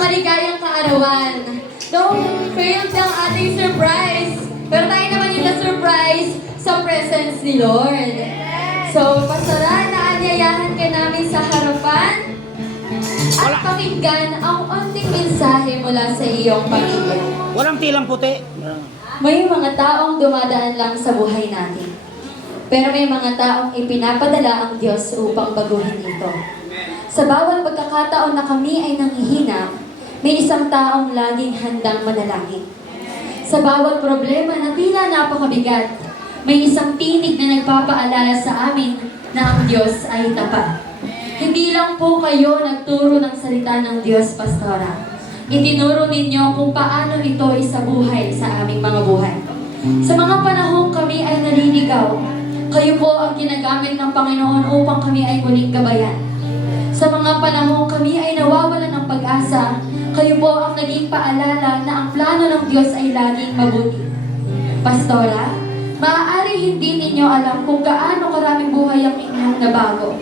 maligayang kaarawan. Don't fail ang ating surprise. Pero tayo naman yung na-surprise sa presence ni Lord. So, pastoral, naanyayahan ka namin sa harapan at pakinggan ang unting mensahe mula sa iyong pamilya. Walang tilang puti. May mga taong dumadaan lang sa buhay natin. Pero may mga taong ipinapadala ang Diyos upang baguhin ito. Sa bawat pagkakataon na kami ay nanghihina, may isang taong laging handang manalangin. Sa bawat problema na tila napakabigat, may isang tinig na nagpapaalala sa amin na ang Diyos ay tapat. Hindi lang po kayo nagturo ng salita ng Diyos, Pastora. Itinuro ninyo kung paano ito isabuhay sa aming mga buhay. Sa mga panahong kami ay naliligaw, kayo po ang ginagamit ng Panginoon upang kami ay muling gabayan. Sa mga panahong kami ay nawawalan ng pag-asa, kayo po ang naging paalala na ang plano ng Diyos ay laging mabuti. Pastora, maaari hindi ninyo alam kung gaano karaming buhay ang inyong nabago.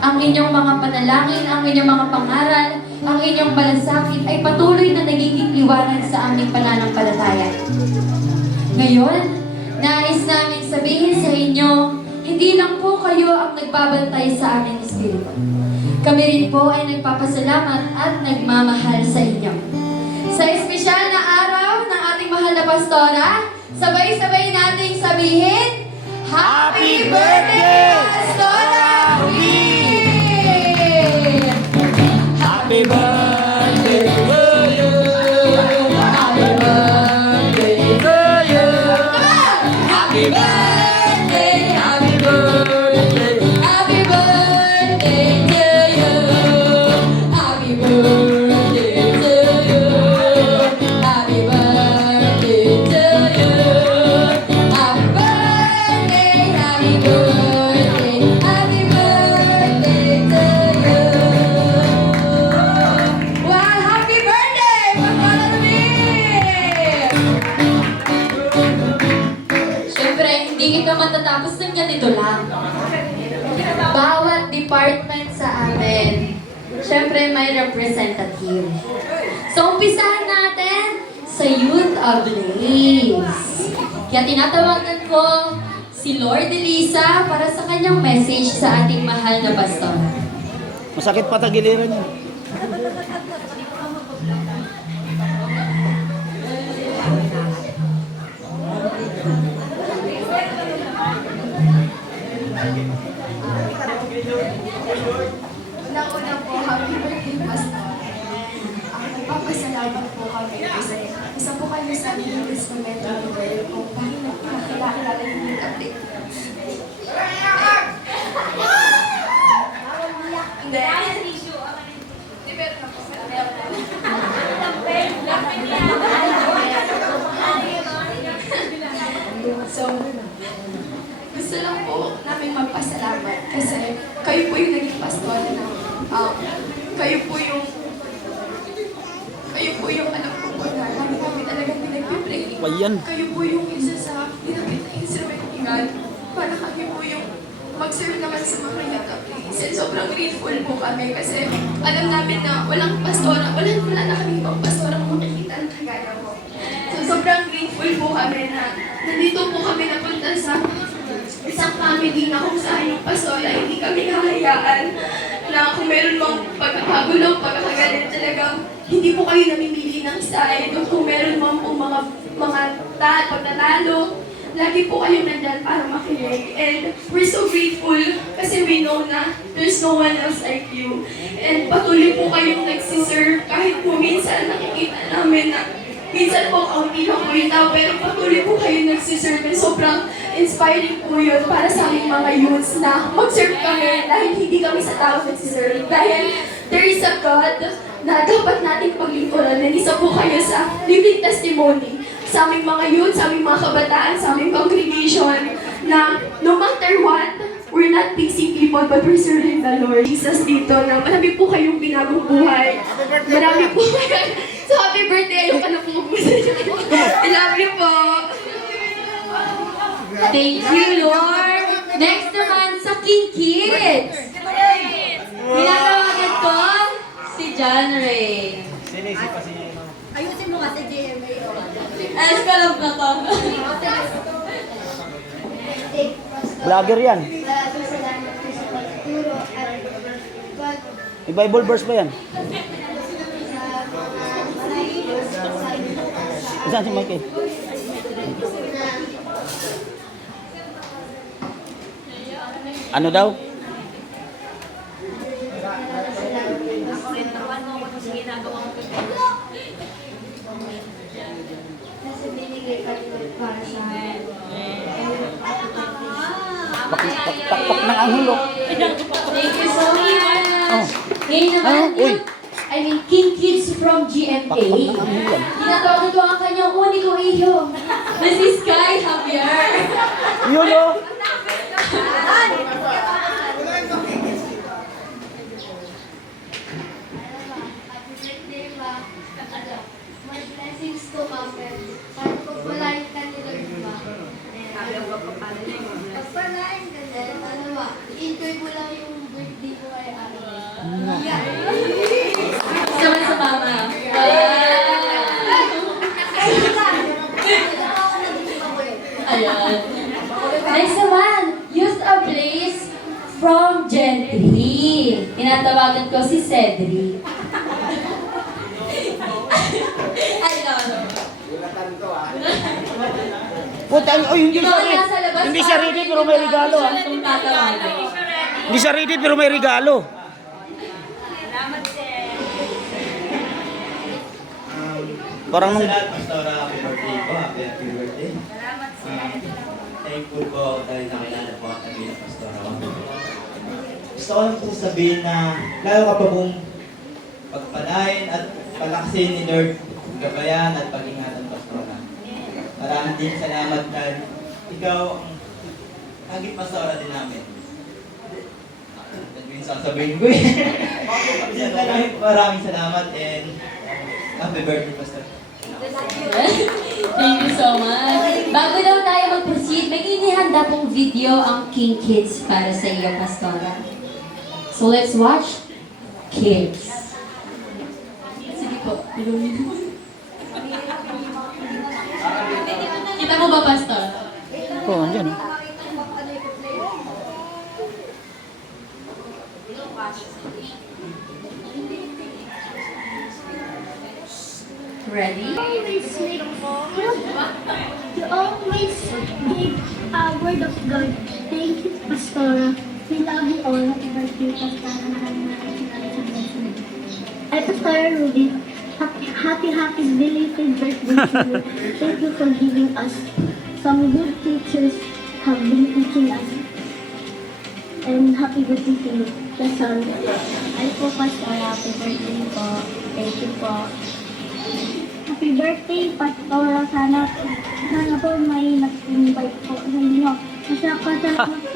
Ang inyong mga panalangin, ang inyong mga pangaral, ang inyong malasakit ay patuloy na nagiging liwanag sa aming pananampalataya. Ngayon, nais namin sabihin sa inyo, hindi lang po kayo ang nagbabantay sa aming espiritu. Kami rin po ay nagpapasalamat at nagmamahal sa inyo. Sa espesyal na araw ng ating mahal na pastora, sabay-sabay nating sabihin, Happy Birthday, Pastora Ruby! Happy birthday to you. Happy birthday to you! Happy birthday, happy birthday. Happy birthday to you! Happy birthday to you! Happy birthday to you! Happy birthday, happy birthday, happy birthday to you! Wow, happy birthday, Pastora Ruby! Siyempre, hindi ito matatapos ng ganito lang. Bawat department sa amin, siyempre may representative. So, umpisahan natin sa Youth of Grace. Kaya tinatawagan ko si Lord Elisa para sa kanyang message sa ating mahal na pastor. Masakit pa tagiliran yun. Unang-una po, happy birthday, Pastor. Nagpapasalamat po kami kasi isa po kayo sa aming instrumento ng world kung bakit nakakilala niyo yung update. Hindi. Hindi, meron na po. So, gusto lang po namin magpasalamat kasi kayo po yung naging pastor na kayo po yung anak ko po na lagi namin talagang pinagpipray. Ayan. Kayo po yung isa sa ginamit na instrument ni God para kami po yung mag-serve naman sa mga youth. And sobrang grateful po kami kasi alam namin na walang pastora, wala na kami ibang pastora makikita na kagaya ko. So sobrang grateful po kami na nandito po kami napunta sa isang family na kung saan yung pastora hindi kami hahayaan na kung meron mang pagkakagulo, pagkakagalit talaga, hindi po kayo namimili ng side. Kung meron mang po mga pagtatalo, lagi po kayong nandyan para makinig. And we're so grateful kasi we know na there's no one else like you. And patuloy po kayong nagsiserve kahit po minsan nakikita namin na minsan po kaunti lang po yung tao, pero patuloy po kayo nagsiserve. And sobrang inspiring po yun para sa aming mga youths na mag-serve kami dahil hindi kami sa tao nagsiserve. Dahil there is a God na dapat nating paglingkuran. And isa po kayo sa living testimony sa aming mga youth, sa aming mga kabataan, sa aming congregation na no matter what, we're not busy people but we're serving the Lord Jesus dito na marami po kayong binagong buhay. Marami po So happy birthday! Ayaw ka na po I love you po! Thank you, Lord. Next naman sa King Kids. Tinatawagan ko si John Ray. Ayusin mo kasi GMA. Ayos ka lang na to. Vlogger yan. Maraming salamat po sa pagturo at May Bible verse ba yan? Saan si Mike? Ano daw? kasi binigay ka rin para sa akin. Pakpak ng anghulok. Thank you so much. Oh. Ngayon naman, Ah, uy. I mean, King Kids from GMA. Pakpak ng anghulok. Tinatawag ko ang kanyang uniko iyo. Na si Sky Javier. Yun o. Happy birthday, Ma. More blessings to come. Sana pagpalain ka nila, Ma. Pagpalain ka nila, ano ba? Enjoy mo lang yung birthday mo kay Ate. Sama sa mama. Ayan. Next naman, Youth Ablaze from Gentry. Tinatawagan ko si Cedric. Ano? Puta, hindi Ikaw siya ay nasa ready. labas. Hindi siya ready pero may regalo. ah. Kung tatawagin. Hindi siya ready pero may regalo. Parang nung... Salamat, Pastora. Happy birthday po. Happy birthday. Salamat, thankful po ako dahil nakilala po ang tabi ng Pastora. Gusto ko lang po sabihin na lalo ka pa pong pagpalain at palaksin ni Lord, gabayan at pag-ingatan, Pastora. Maraming din salamat dahil ikaw ang hagit Pastora din namin. Minsan sabihin ko eh. Maraming salamat and happy birthday, Pastor. Thank you so much. Bago daw tayo mag-proceed, may inihanda pong video ang King Kids para sa iyo, Pastora. So let's watch Kids. Sige po. Kita mo ba, Pastor? Oh, andyan. oh. Ready? You always give a word of God. Thank you, Pastora. We love you all. Happy birthday, Pastora. Ay, Pastora Ruby, happy belated birthday to you. Thank you for giving us some good teachers have been teaching us. And happy birthday to you. That's all. Ay po, Pastora. Happy birthday po. Thank you po. Happy birthday, Pastora. Sana po may nag-invite po sa inyo. Salamat po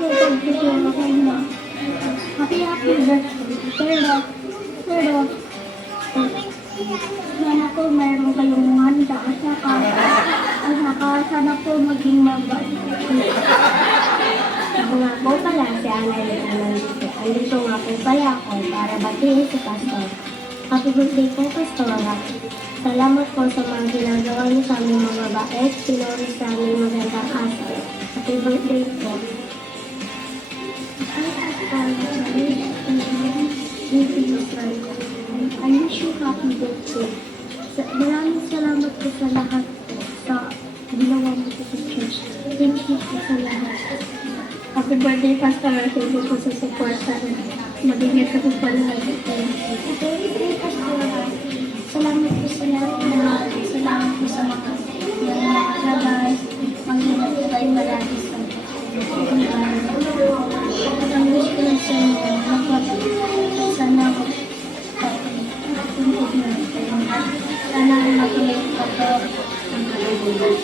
pag-tuturo sa inyo. Happy birthday. Pero, sana po mayroon kayong handa. Sana po maging mabait. Ako nga po pala si Annalyn Anandito. Andito nga po pala ako para batiin si Pastor. Happy birthday po, Pastora. Salamat po sa mga ginagawa niyo sa aming mga bait. Pinuri sa aming magandang asa. Happy birthday po. I wish you happy birthday. Maraming salamat po sa lahat po sa ginawa mo po sa church. Thank you po sa lahat. Happy birthday, Pastor. Thank you po sa support sa magiging ka po pa lahat. Happy birthday, Pastor. Salamat po sa lahat. Salamat po sa mga labas. Mag-ingat po tayo malagi sa ang wish ko lang sa inyo, sana ako sana makulit pa po ang kalibulan.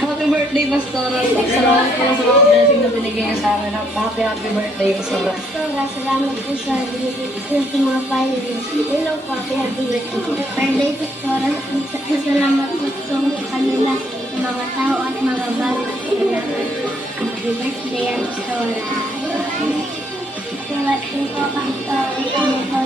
Happy birthday, Pastora. Salamat po sa mga blessing na binigay niyo sa amin. Happy birthday, Pastora. Pastora, salamat po sa binigay ko sa mga followers. Hello po, happy birthday, Pastora. Salamat po sa kanila, sa mga tao at mga bago. Happy birthday, Pastora. Salamat po, Pastora. Salamat po,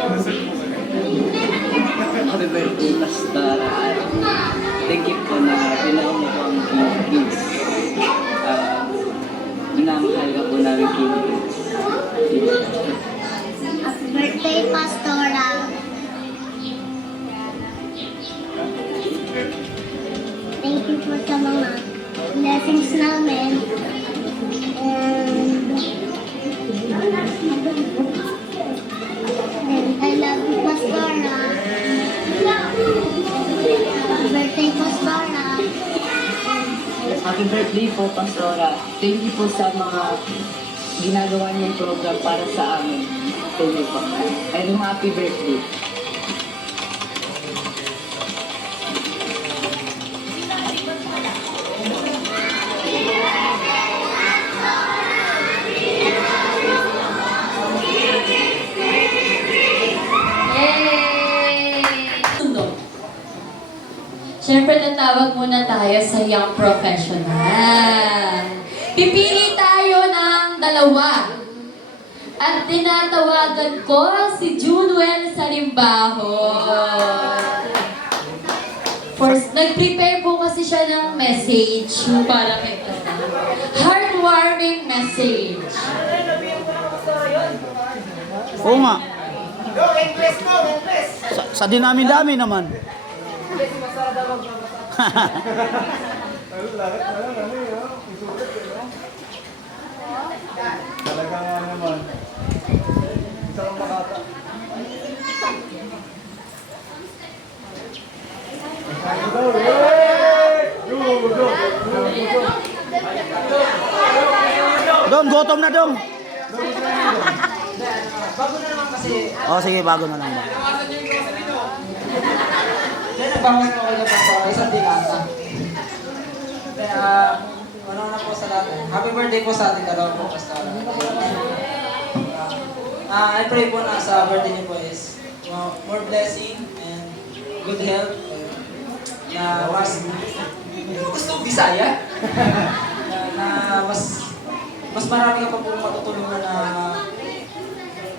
Happy birthday, Pastor. Thank you po na pinaon mo po ang kids. Minamahal ka po namin kids. Happy birthday, Pastora. Thank you po sa mga blessings namin. And I love you, Pastora. Happy birthday, Pastora. Happy birthday po, Pastora. Thank you po sa mga ginagawa niyong program para sa amin. Thank you po. And happy birthday. Yay! Sundo. Siyempre, tatawag muna tayo sa young professional. Pipili tayo ng dalawa. At tinatawagan ko si Junwell Salimbaho. First, nag-prepare po kasi siya ng message para kay heartwarming message. Oo nga. Sa dinami-dami naman. Talaga nga naman. Isa kang makata. Dong, gutom na dong. Bago na naman kasi, Oh, sige, bago na lang. yan nagbawas ko kayo sa isang dilata. Kaya, ano na po sa lahat. Happy birthday po sa ating dalawa po, Pastor. I pray po na sa birthday niyo po is more blessing and good health. Na mas, gusto Bisaya? na mas marami ka pa po matutulungan na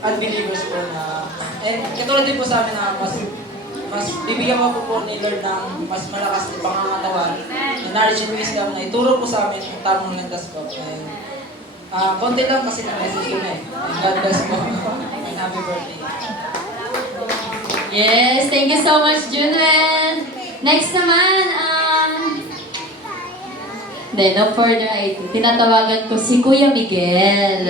unbelievers po na, and katulad din po sa amin na mas bibigyan po po ni Lord ng mas malakas na pangangatawan na knowledge and wisdom na ituro po sa amin yung tamang landas po. And konti lang kasi na-message ko na eh. And God bless po. And happy birthday. Yes, thank you so much, Junwell. Next naman, no further ado, tinatawagan ko si Kuya Miguel.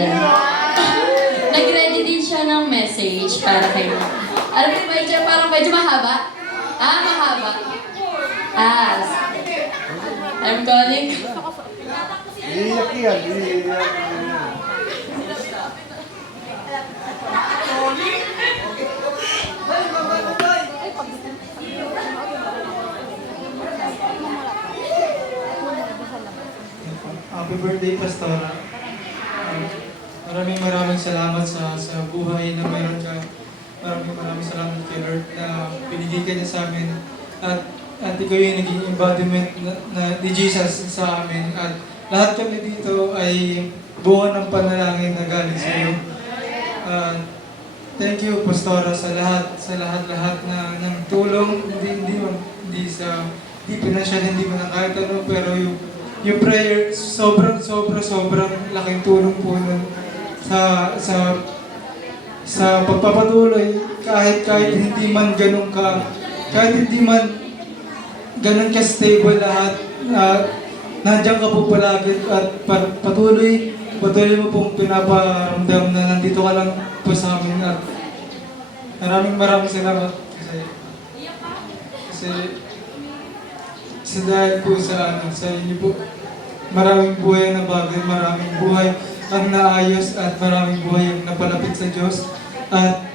Nag-ready din siya ng message para kayo. Alam mo, parang medyo mahaba. Mahaba. I'm calling. Iiyak yan, iiyak. Happy birthday, Pastora. Maraming salamat sa buhay na meron ka. Maraming salamat kay Lord na binigay ka niya sa amin. At ikaw yung naging embodiment ni Jesus sa amin. At lahat kami dito ay bunga ng panalangin na galing sa iyo. Thank you, Pastora, sa lahat ng tulong. Hindi financial, hindi mo na kahit ano, pero yung prayer, sobrang laking tulong po nun sa pagpapatuloy kahit hindi man ganun ka stable lahat, nandiyan ka po palagi at patuloy mo pong pinaparamdam na nandito ka lang po sa amin at maraming salamat kasi dahil po sa inyo po, maraming buhay na bagay, maraming buhay ang naayos at maraming buhay ang napalapit sa Diyos. At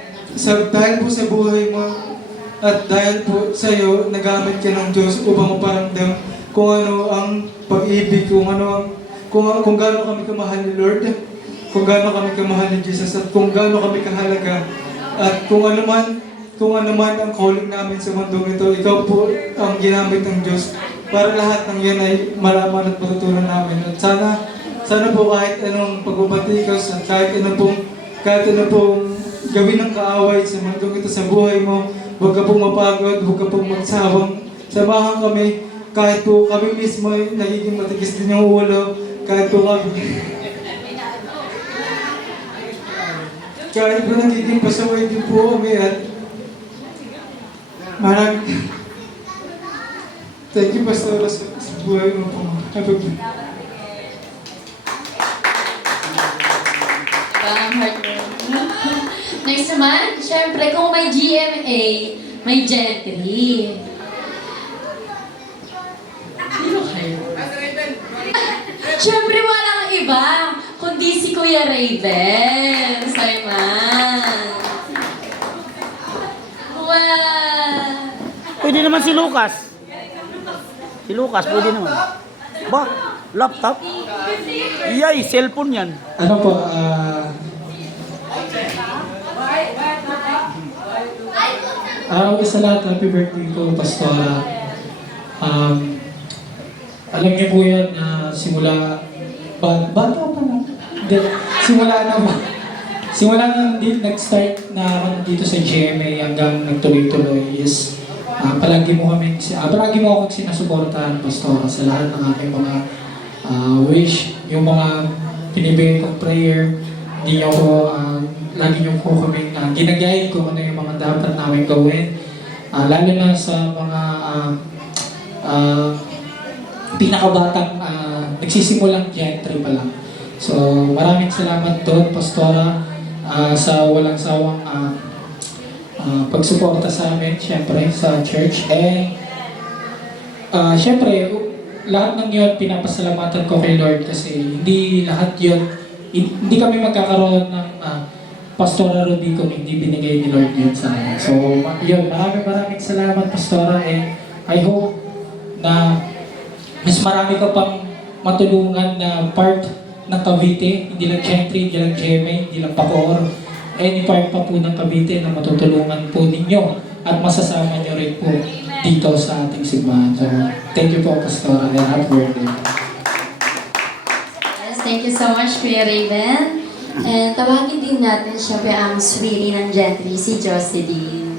dahil po sa buhay mo at dahil po sa iyo, nagamit ka ng Diyos upang maparamdam kung ano ang pag-ibig, kung gaano kami kamahal ni Lord, kung gaano kami kamahal ni Jesus, at kung gaano kami kahalaga, at kung ano man ang calling namin sa mundong ito, ikaw po ang ginamit ng Diyos para lahat ng yan ay malaman at matutunan namin. At sana po kahit anong pagbabatikos at kahit ano pong gawin ng kaaway sa mundong ito sa buhay mo. Huwag ka pong mapagod, huwag ka pong magsawang. Samahan kami, kahit po kami mismo ay nagiging matigas din yung ulo, kahit po nagiging pasaway din po kami at thank you, Pastor, sa buhay mo po. Have a good day. Ang heartwarming. Next naman, syempre kung may GMA, may Gentry. Sino kayo? Syempre walang iba, kundi si Kuya Raven. Simon. Wow! Pwede naman si Lucas. Si Lucas, pwede naman. Ba? Laptop? Yay, cellphone yan. Ano po, sa lahat, happy birthday po, Pastora. Alam niyo po yan na simula nag-start na ako dito sa GMA hanggang nagtuloy-tuloy is palagi mo akong sinasuportahan, Pastora, sa lahat ng aking mga wish, yung mga pinibigay kong prayer. Hindi niyo ko, lagi niyo po kami ginagayad ko ano yung mga dapat namin gawin. Lalo na sa mga pinakabatang nagsisimulang Gentry pa lang. So maraming salamat doon, Pastora, sa walang sawang pagsuporta sa amin, syempre, sa church. And syempre, lahat ng yun, pinapasalamatan ko kay Lord kasi hindi lahat yun, hindi kami magkakaroon ng Pastora Rudy kung hindi binigay ni Lord yun sa amin. So, yun, maraming salamat, Pastora, and I hope na mas marami ka pang matulungan na part ng Cavite, hindi lang Gentry, hindi lang GMA, hindi lang Bacoor, any part pa po ng Cavite na matutulungan po ninyo at masasama nyo rin po dito sa ating simbahan. So, thank you po, Pastora, and happy birthday. Yes, thank you so much, Kuya Raven. And tawagin din natin syempre ang sweetie ng Gentry, si Jocelyn.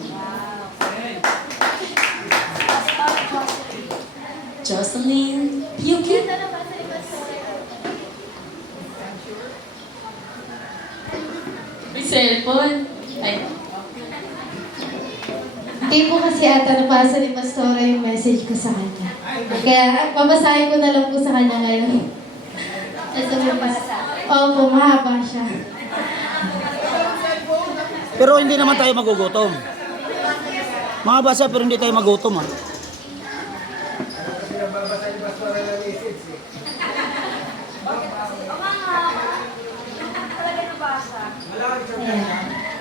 Jocelyn, Yuki. May cellphone. Ay. Hindi po kasi ata nabasa ni Pastora yung message ko sa kanya. Kaya babasahin ko na lang po sa kanya ngayon. Ito po pa. Opo, mahaba siya. Pero hindi naman tayo magugutom. Mga basa, pero hindi tayo magutom, ha?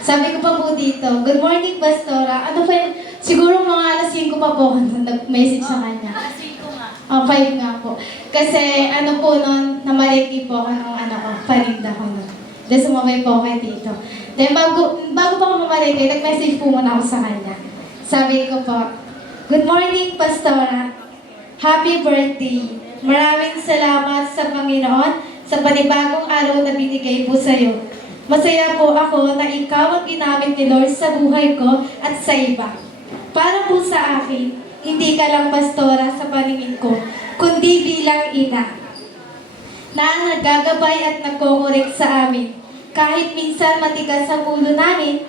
Sabi ko pa po dito, good morning, Pastora. Ano pa yun? Siguro mga alas 5 pa po ako nag-message sa kanya. Alas 5 nga. 5 nga po. Kasi ano po nun, namaliki po ako ng ko, parinda ko nun. Then sumabay po ako dito. Then bago pa ako mamaliki, nag-message po muna ako sa kanya. Sabi ko po, good morning, Pastora. Happy birthday. Maraming salamat sa Panginoon sa panibagong araw na binigay po sa iyo. Masaya po ako na ikaw ang ginamit ni Lord sa buhay ko at sa iba. Para po sa akin, hindi ka lang pastora sa paningin ko, kundi bilang ina na nagagabay at nagkongorek sa amin. Kahit minsan matigas ang ulo namin,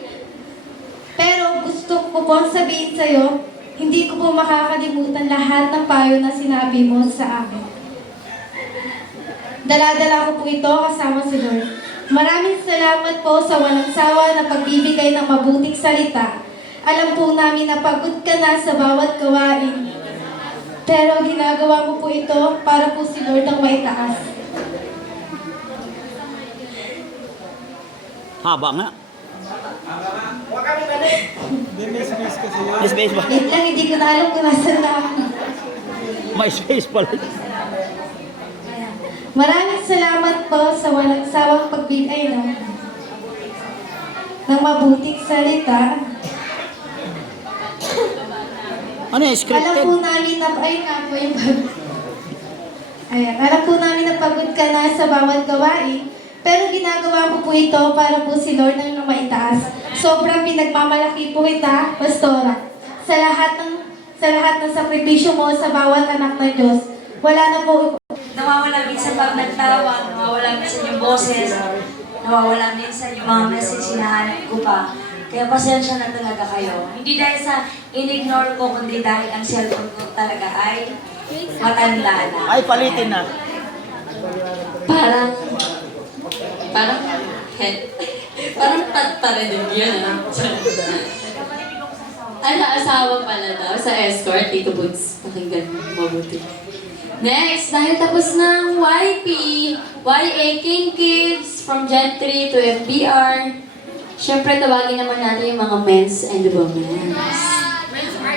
pero gusto ko po sabihin sa iyo, hindi ko po makakalimutan lahat ng payo na sinabi mo sa akin. Dala-dala ko po ito kasama si Lord. Maraming salamat po sa walang sawa na pagbibigay ng mabuting salita. Alam po namin na pagod ka na sa bawat gawain. Pero ginagawa mo po ito para po si Lord ang maitaas. Haba nga. May space kasi yun. May space ba? Wait lang, hindi ko na alam kung nasan na ako. May space pala. Maraming salamat po sa walang sawang pagbigay ng mabuting salita. Ano yung Alam scripted? po namin na, ayun nga po yung ayan, alam po namin na pagod ka na sa bawat gawain, pero ginagawa mo po ito para po si Lord ang maitaas. Sobrang pinagmamalaki po kita, Pastora. Sa lahat ng sakripisyo mo sa bawat anak ng Diyos. Wala na po Nawawala minsan pag nagtawa, nawawala minsan yung boses, nawawala minsan yung mga message na hinahanap ko pa. Kaya pasensya na talaga kayo. Hindi dahil sa in-ignore ko, kundi dahil ang cellphone ko talaga ay matanda na. Ay, palitin na. Parang parang tatarinig yun, ano? Asawa pala daw sa escort, Tito Boots. Pakinggan mo, mabuti. Next, dahil tapos ng YP, YA King Kids, from Gen 3 to FBR, syempre tawagin naman natin yung mga men's and women's.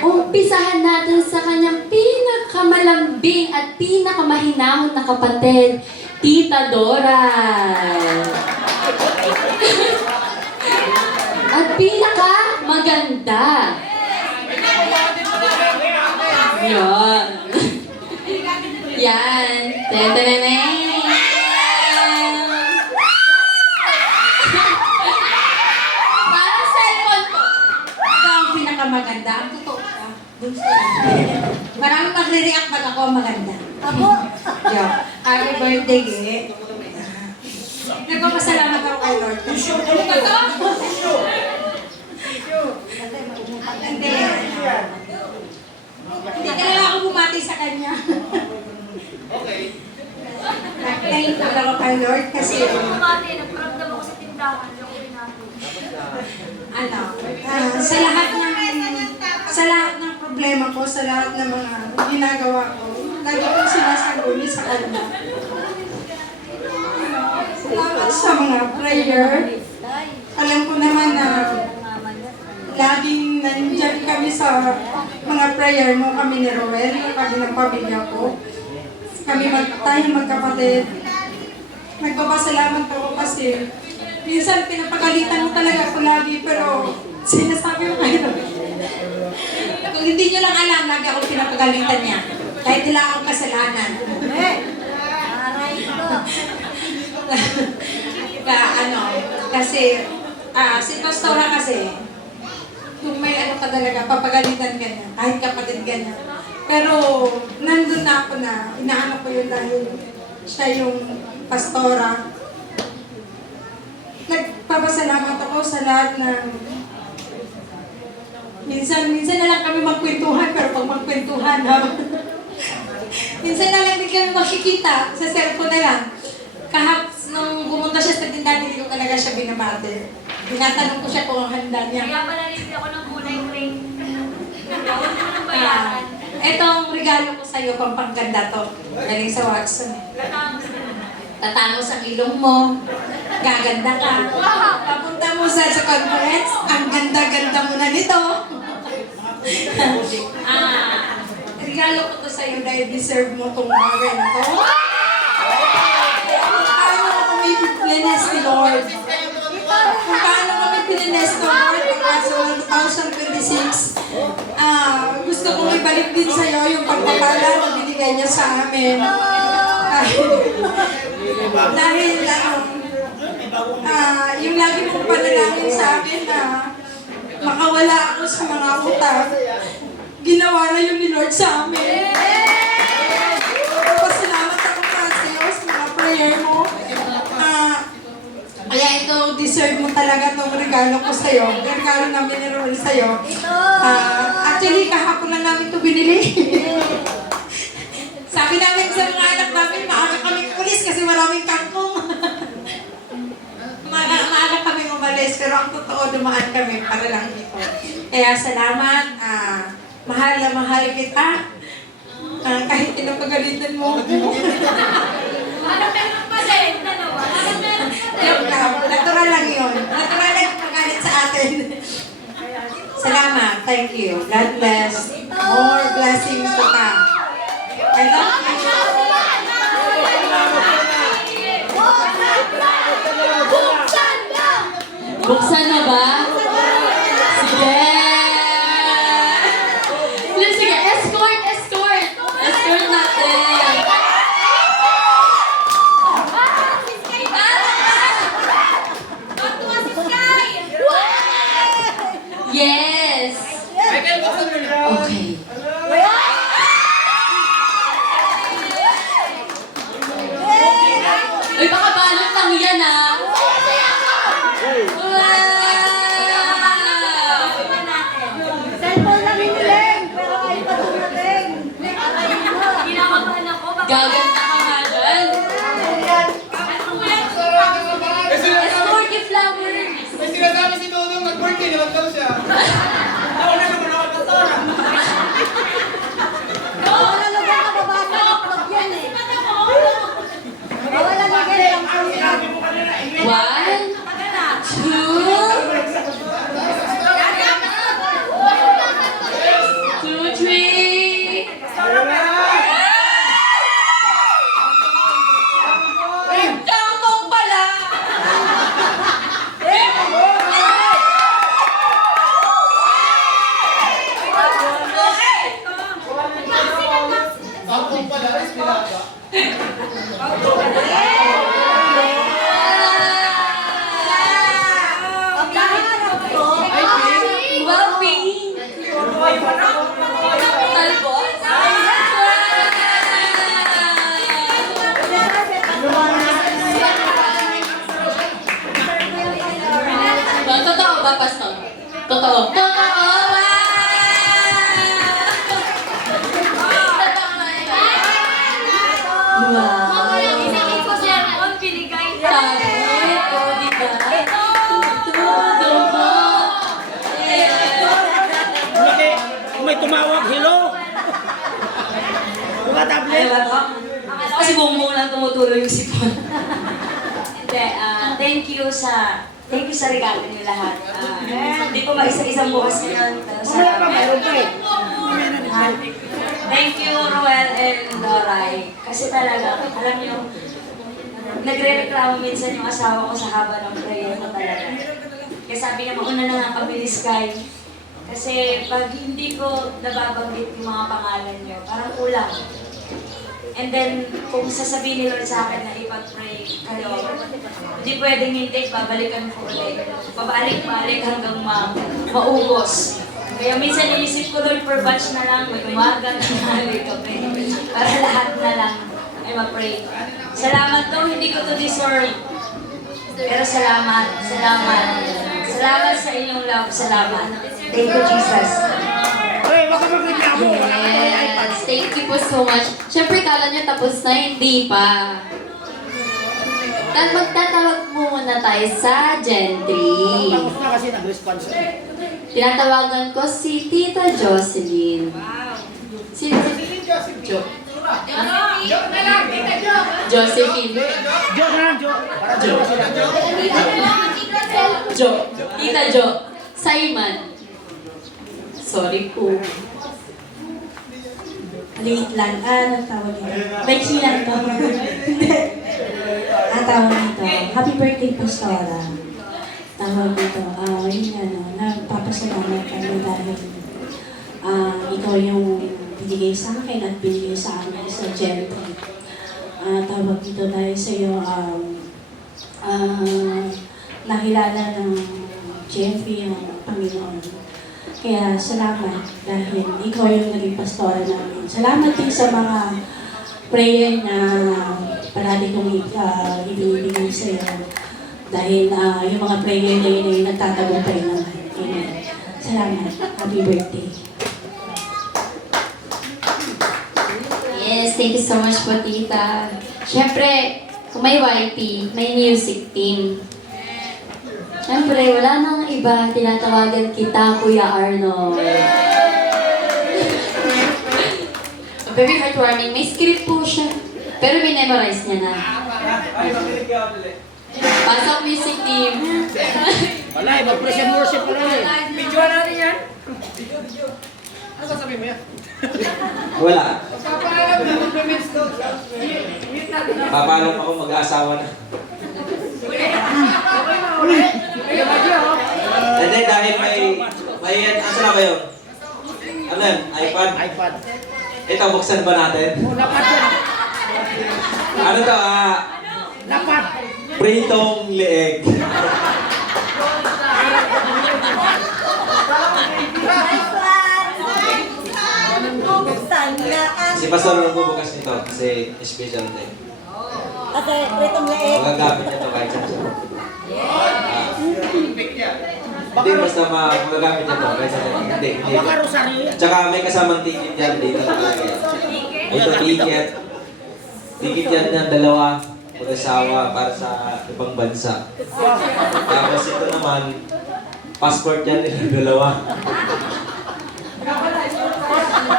Umpisahan natin sa kanyang pinakamalambing at pinakamahinahon na kapatid, Tita Dora. At pinakamaganda. Yan. Yan. Tenteneneng. Parang cellphone ko. Ito ang pinakamaganda. Ang totoo ka. Maraming magre-react pag ako ang maganda. Ako? Joke. Happy birthday, eh. Nagpapasalamat ako kay Lord. Hindi talaga ako bumati sa kanya. Okay. Thankful ako kay Lord kasi sa lahat ng problema ko, sa lahat ng mga ginagawa ko, lagi kong sinasaguli sa kanya. Salamat sa mga prayer. Alam ko naman na laging nandiyan kami sa mga prayer mo, kami ni Roel, kami ng pamilya ko. Tayong magkapatid. Nagpapasalamat ako kasi minsan pinapagalitan mo talaga ako lagi, pero sinasabi ko kayo. Kung hindi nyo lang alam, lagi ako pinapagalitan niya. Kahit wala akong kasalanan. Kasi si Pastora kasi, kung may ano ka talaga, papagalitan ka niya, kahit kapatid ka niya. Pero nandun na ako na, inaano ko yun dahil siya yung Pastora. Nagpapasalamat ako sa lahat ng minsan na lang kami magkwentuhan, pero pag magkwentuhan, minsan na lang din kami makikita sa cellphone na lang. Nung pumunta siya sa tindahan, hindi ko talaga siya binabate. Tinatanong ko siya kung ang handa niya. Kaya pala rin ako ng gulay crane. Ako naman ang bayaran. Etong regalo ko sa'yo, pampangganda to. Galing sa Watson. Tatangos ang ilong mo. Gaganda ka. Papunta mo sa conference, ang ganda-ganda mo na nito. Regalo ko to sa'yo dahil deserve mo itong bagay na to. Paano kami piniles ni Lord? Kung paano kami piniles ni Lord sa 2026, gusto kong ibalik din sa'yo yung pagpapala na binigay niya sa amin. Dahil yung lagi mong panalangin sa akin na makawala ako sa mga utang, ginawa na yun ni Lord sa amin. Pasalamat ako sa iyo sa mga prayer mo. Kaya ito, deserve mo talaga itong regalo ko sa'yo. Regalo namin ni Roel sa'yo. Actually, kahapon lang namin ito binili. Sabi namin sa mga anak namin, maaga kaming ulis kasi maraming kangkong. Maaga kaming umalis, pero ang totoo, dumaan kami para lang ito. Kaya salamat, mahal na mahal kita. Kahit pinapagalitan mo ako. Natural lang yun. Natural lang yung pagalit sa atin. Salamat. Thank you. God bless. More blessings to come. I love you. Buksan na ba? Sige! Sige, escort! Escort natin! si Dodong nag-birthday, naman daw siya. Nauna naman ako, Pastora. Wala na ba kababasa ng vlog yan eh. Wala na ganyan. 1, 2, 3. Tangkong pala! Tapos pala, Espinada. Wow, pink! Talbot? Totoo ba, Pastor? Totoo. Totoo! Wow! Isang ko siya noon, pinigay niya. Sabi ko, di ba? Todo mo! May tumawag, hello? Buka tablet. Kasi bumbong lang tumutuloy yung sipon. Hindi, thank you sa regalo niyo lahat. Hindi ko maisa-isang bukas yun. Thank you, Ruel and Loray. Kasi talaga, alam niyo, nagre-reklamo minsan yung asawa ko sa haba ng prayer ko talaga. Kaya sabi niya, mauna na nga kami ni Sky. Kasi pag hindi ko nababanggit yung mga pangalan niyo, parang kulang. And then, kung sasabihin ni Lord sa akin na ipag-pray kayo, hindi pwedeng hindi, babalikan ko ulit. Pabalik-balik hanggang maubos. Kaya minsan inisip ko, Lord, per batch na lang, may umaga, tanghali, kape. Para lahat na lang ay ma-pray. Salamat daw, hindi ko to deserve. Pero salamat, salamat. Salamat sa inyong love, salamat. Thank you, Jesus. Yes, thank you po so much. Siyempre, kala nyo tapos na, hindi pa. Magtatawag muna tayo sa Gentry. Tapos na kasi nag-response. Tinatawagan ko si Tita Jocelyn. Si Jo. Josephine. Jo na lang, Jo. Para Jo sila. Jo. Tita Jo. Simon. Sorry po. Late lang. Nagtawag dito. Becky lang to. Tawag dito. Happy birthday, Pastora. Tawag dito. Nagpapasalamat kami dahil ikaw yung binigay sa akin at binigay sa amin sa Gentry. Tawag dito dahil sa iyo, nakilala ng Jeffrey ang Panginoon. Kaya salamat dahil ikaw yung naging pastora namin. Salamat din sa mga prayer na parati kong ibinibigay sa iyo. Dahil yung mga prayer na yun ay nagtatagumpay naman. Amen. Salamat. Happy birthday. Yes, thank you so much po, Tita. Siyempre, kung may YP, may music team. Siyempre, wala nang iba, tinatawagan kita, Kuya Arnold. Very heartwarming. May script po siya. Pero minemorize niya na. Pasok music team. Wala, mag-present worship pala eh. Video natin yan. Ano sasabihin mo yan? Wala. Paano? Paano ako mag-aasawa na? Hindi, dahil may asa na ba yun? Ano yun? iPad? iPad. Ito, buksan ba natin? Lapat yan. Ano to? Lapat. Pritong leeg. Si Pastor nagbubukas nito kasi special day. Kasi pritong leeg. Magagamit niya ito kahit saan siya. Hindi, basta magagamit niya ito kahit saan siya. Hindi. Baka rosaryo yan. Tsaka may kasamang ticket dyan dito talaga. Ito ticket. Ticket yan ng dalawa mag-asawa para sa ibang bansa. Tapos ito naman, passport yan nila dalawa.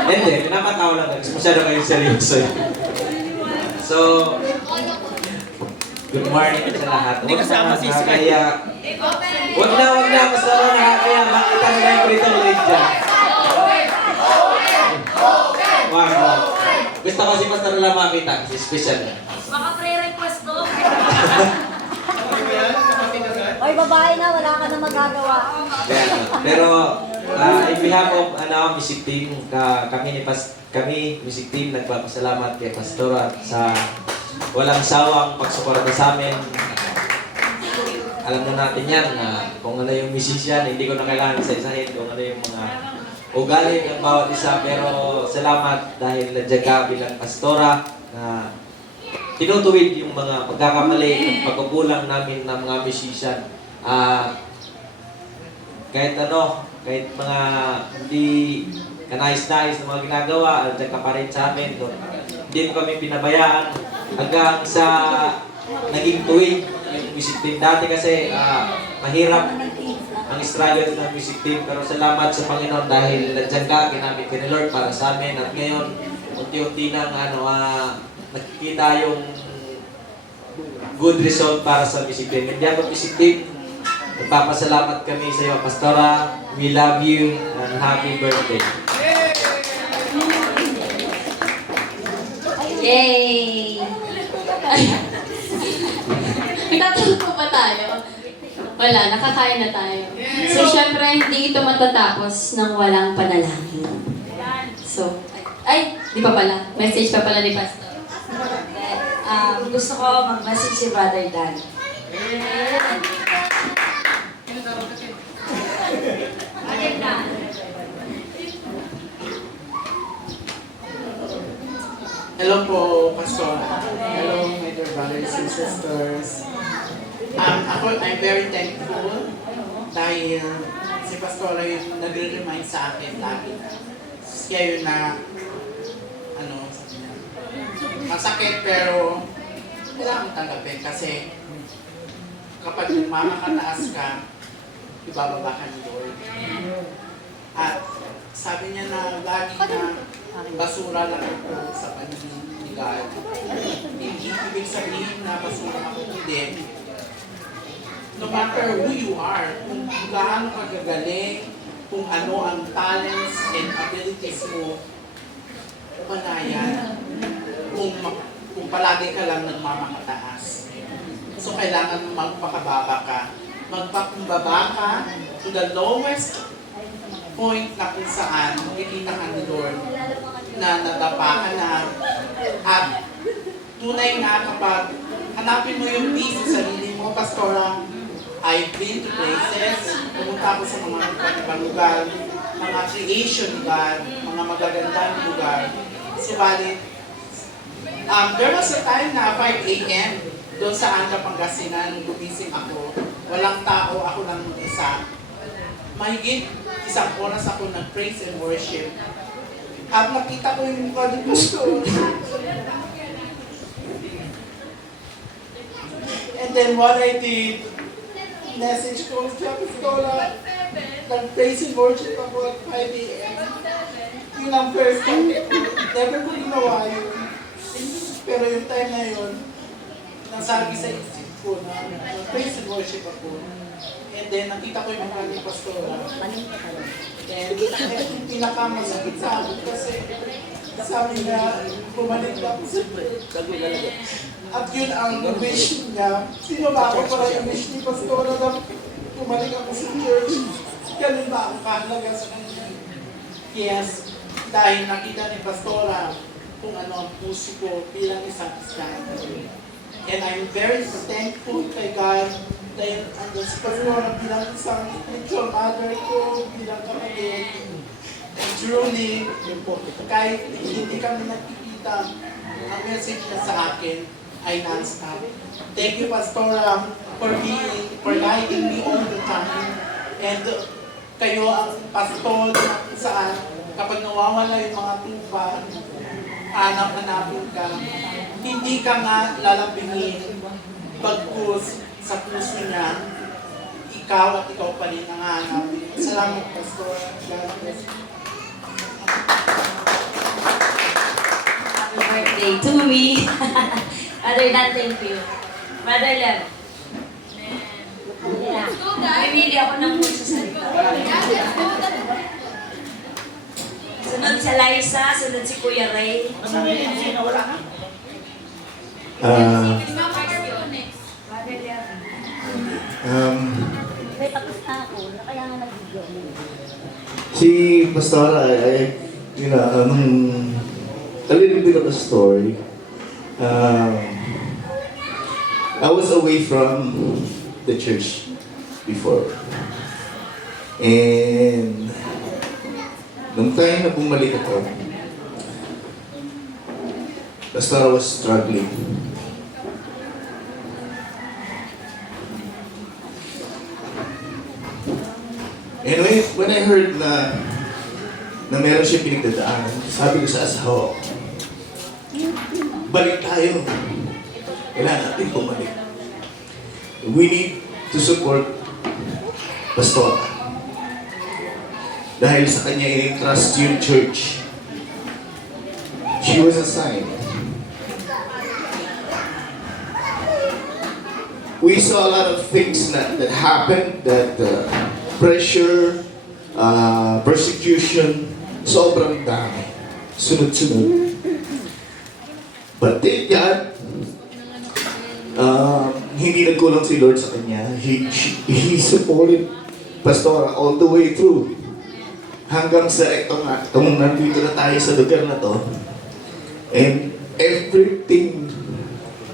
Hindi, pinapatawa lang kasi masyado kayong seryoso eh. So, good morning sa lahat. Hindi kasama si Sky. Kaya, wag na, basta na nakakaya, makita nila yung privilege dyan. Wag. Gusto ko si Pastor lang makita kasi special na. Baka pre-request to. Oy, babae na, wala ka na magagawa. Pero, in behalf of music team, kami, music team, nagpapasalamat kay Pastora sa walang sawang pagsuporta sa amin. Alam na natin yan na kung ano yung musician, hindi ko na kailangan isa-isahin kung ano yung mga ugali ng bawat isa. Pero salamat dahil nandiyan ka bilang Pastora na tinutuwid yung mga pagkakamali at pagkukulang namin ng mga musician. Kahit mga hindi kanais-nais na mga ginagawa, nandiyan ka pa rin sa amin. Hindi mo kami pinabayaan hanggang sa naging tuwid yung music team. Dati kasi mahirap ang struggle ng music team, pero salamat sa Panginoon dahil nandiyan ka, ginamit ka ni Lord para sa amin. At ngayon, unti-unti nang nakikita yung good result para sa music team. Hindi ako music team, nagpapasalamat kami sa iyo, Pastora. We love you and happy birthday. Yay! Itatanong ko ba tayo? Wala, nakakain na tayo. So, syempre, hindi ito matatapos ng walang panalangin. So, di pa pala. Message pa pala ni Pastor. Gusto ko mag-message si Brother Dan. Hello po, Pastor. Hello, my dear brothers and sisters. I'm very thankful dahil si Pastor ay nagre-remind sa akin lagi. Kaya yun na, masakit pero kailangan tanggapin kasi kapag nagmamakataas ka, ibababa ka ni Lord. At sabi niya na lagi na basura lang ako sa paningin ni God. Hindi ibig sabihin na basura ako, hindi. No matter who you are, kung gaano ka gagaling, kung ano ang talents and abilities mo, panayan, kung palagi ka lang nagmamakataas. So kailangan magpakababa ka. Magpakumbaba ka to the lowest point na kung saan makikita ka ni Lord na nadapa ka na at tunay na kapag hanapin mo yung peace sa sarili mo, Pastora. I've been to places, pumunta ako sa mga ibang lugar, mga creation lugar, mga magagandang lugar. Subalit, there was a time na 5 a.m. doon sa Angra, Pangasinan, gumising ako. Walang tao, ako lang isa. Mahigit 1 oras ako nag-praise and worship. At nakita ko yung mukha ni Pastor. And then what I did, message ko sa Pastora, nag-praise and worship ako at 5 a.m. Yun ang first time ko. Never ko ginawa yun. Pero yung time na yun, nasabi sa isip ko na nag-praise and worship ako. And then nakita ko yung mga ni Pastora. And yung pinakamasakit sa akin kasi sabi niya, bumalik na ako sa at yun ang wish niya. Sino ba ako para yung wish ni Pastora na bumalik ako sa church? Ganun ba ako kahalaga sa kanya? Yes, dahil nakita ni Pastora kung ano ang puso ko bilang isang Kristiyano. And I'm very thankful kay God dahil andun si Pastora bilang isang spiritual mother ko, bilang kapatid. And truly, kahit hindi kami nakikita, ang message niya sa akin ay non-stop. Thank you, Pastora, for guiding me all the time. And kayo ang pastor na kung saan kapag nawawala yung mga tupa, hanap-hanapin ka, hindi ka nga lalabingin bagkus sa puso niya. ikaw at ikaw pa rin ang hahanapin. Salamat, Pastor. God bless. Happy birthday to me. Other than thank you. Brother Lev. Pumili ako ng muna sa salita. Sunod si Liza, sunod si Kuya Ray. Sino wala na? Brother Lev. May tapos na ako, kaya nga nag-video. Si Pastora, you know, a little bit of a story. I was away from the church before. And nung time na bumalik ako, Pastora was struggling. And when I heard na meron siya pinagdadaanan, sabi ko sa asawa, balik tayo. Kailangan natin bumalik. We need to support Pastor. Dahil sa kanya in-trust yung church. She was assigned. We saw a lot of things that happened, that pressure, persecution, sobrang dami. Sunod-sunod. But thank God, hindi nagkulang si Lord sa kanya. He supported Pastora all the way through. Hanggang sa itong nandito na tayo sa lugar na to. And everything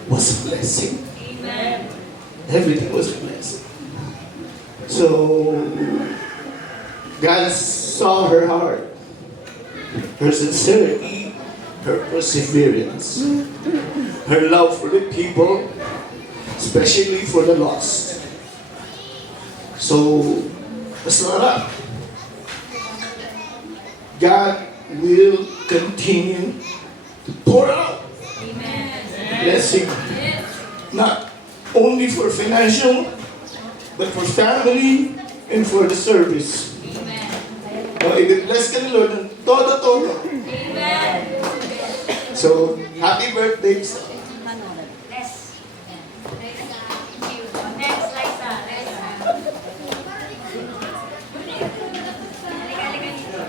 was a blessing. Amen. Everything was a blessing. So, God saw her heart, her sincerity, her perseverance, her love for the people, especially for the lost. So, Pastora, God will continue to pour out blessing, not only for financial, but for family and for the service. I-bless ka ni Lord ng todo-todo. So, happy birthday. Next. Next, Liza. Halika dito.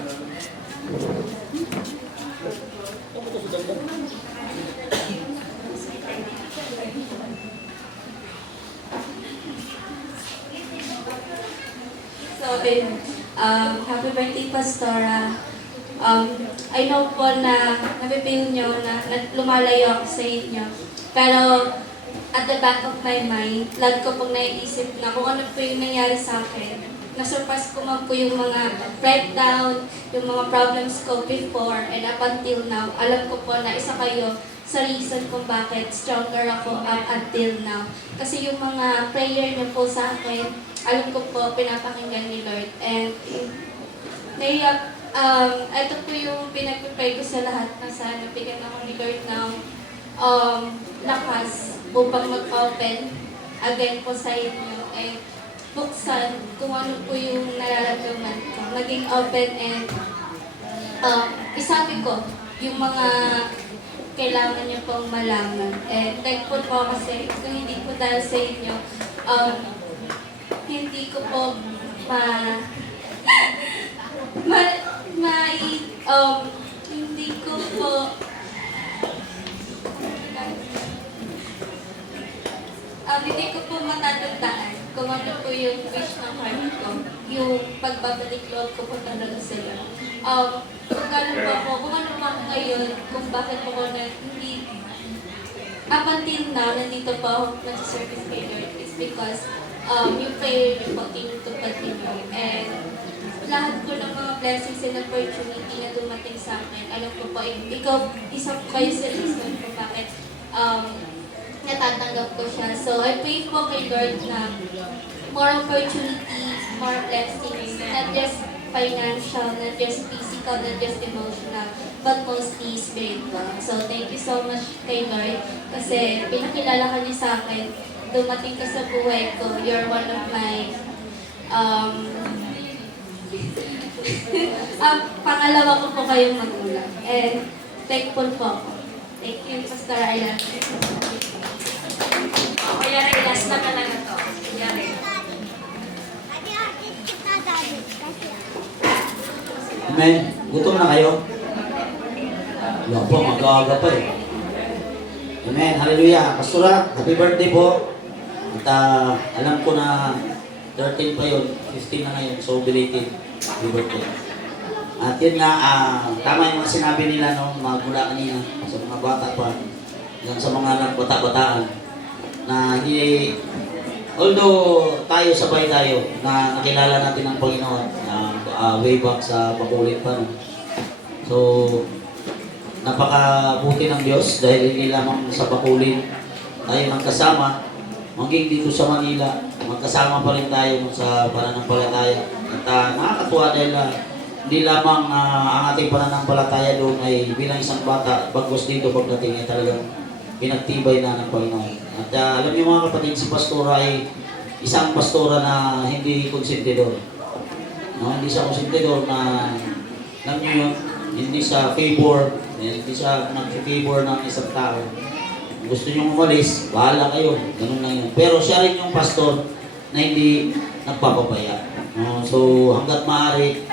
So, happy birthday, Pastora. I know po na napipil nyo na lumalayo ako sa inyo. Pero, at the back of my mind, lagi ko pong naiisip na kung ano po yung nangyari sa akin. Nasurpass ko man po yung mga breakdown, yung mga problems ko before and up until now. Alam ko po na isa kayo sa reason kung bakit stronger ako up until now. Kasi yung mga prayer niyo po sa akin, alam ko po, pinapakinggan ni Lord. And naiyak, ito po yung pinag-pray ko sa lahat na sana bigyan ako ni Lord ng lakas upang mag-open again po sa inyo. And buksan kung ano po yung nararamdaman ko. Maging open and isabi ko yung mga kailangan niyo pong malaman. And thankful po kasi kung hindi po dahil sa inyo, hindi ko po hindi ko po hindi ko po matatandaan kung ano po yung wish ng heart ko, yung pagbabalik loob ko po talaga sila. Kung gano'n po ako, kung ano po ako ngayon, kung bakit po ako na hindi, up until now, nandito po ako nag-service kay Lord is because yung prayer niyo po tinutupad ninyo. And lahat ko ng mga blessings and opportunity na dumating sa akin, alam ko po, ikaw, isa po kayo sa reason kung bakit natatanggap ko siya. So, I pray po kay Lord na more opportunities, more blessings, not just financial, not just physical, not just emotional, but mostly spiritual. So, thank you so much kay Lord kasi pinakilala ka niya sa akin, dumating ka sa buhay ko, you're one of my Pangalawa ko po kayong magulang. And thankful po ako. Thank you, Pastor Ayla. Kuya Ray, last na talaga to. Kuya Ray. Amen. Gutom na kayo? Wala po, mag-aaga pa eh. Amen. Hallelujah. Pastora, happy birthday po. At alam ko na 13 pa yun, 15 na ngayon, so belated. Happy birthday. At yun nga, tama yung mga sinabi nila no, mga mula kanina, sa mga bata pa, yan sa mga nagbata-bataan, na hindi, although tayo sabay tayo, na nakilala natin ang Panginoon, way back sa Bacolod pa. No? So, napakabuti ng Diyos dahil hindi lamang sa Bacolod tayo magkasama, maging dito sa Manila, magkasama pa rin tayo sa pananampalataya. At nakakatuwa dahil hindi lamang ang ating pananampalataya doon ay bilang isang bata, bagos dito pagdating ay talagang pinagtibay na ng Panginoon. At alam niyo mga kapatid, si Pastora ay isang pastora na hindi konsentidor. No, hindi siya konsentidor na, alam niyo yun, hindi siya favor, hindi siya nag-favor ng isang tao. Gusto niyo umalis, bahala kayo, ganun lang yun. Pero siya rin yung pastor na hindi nagpapabaya. So hanggat maaari,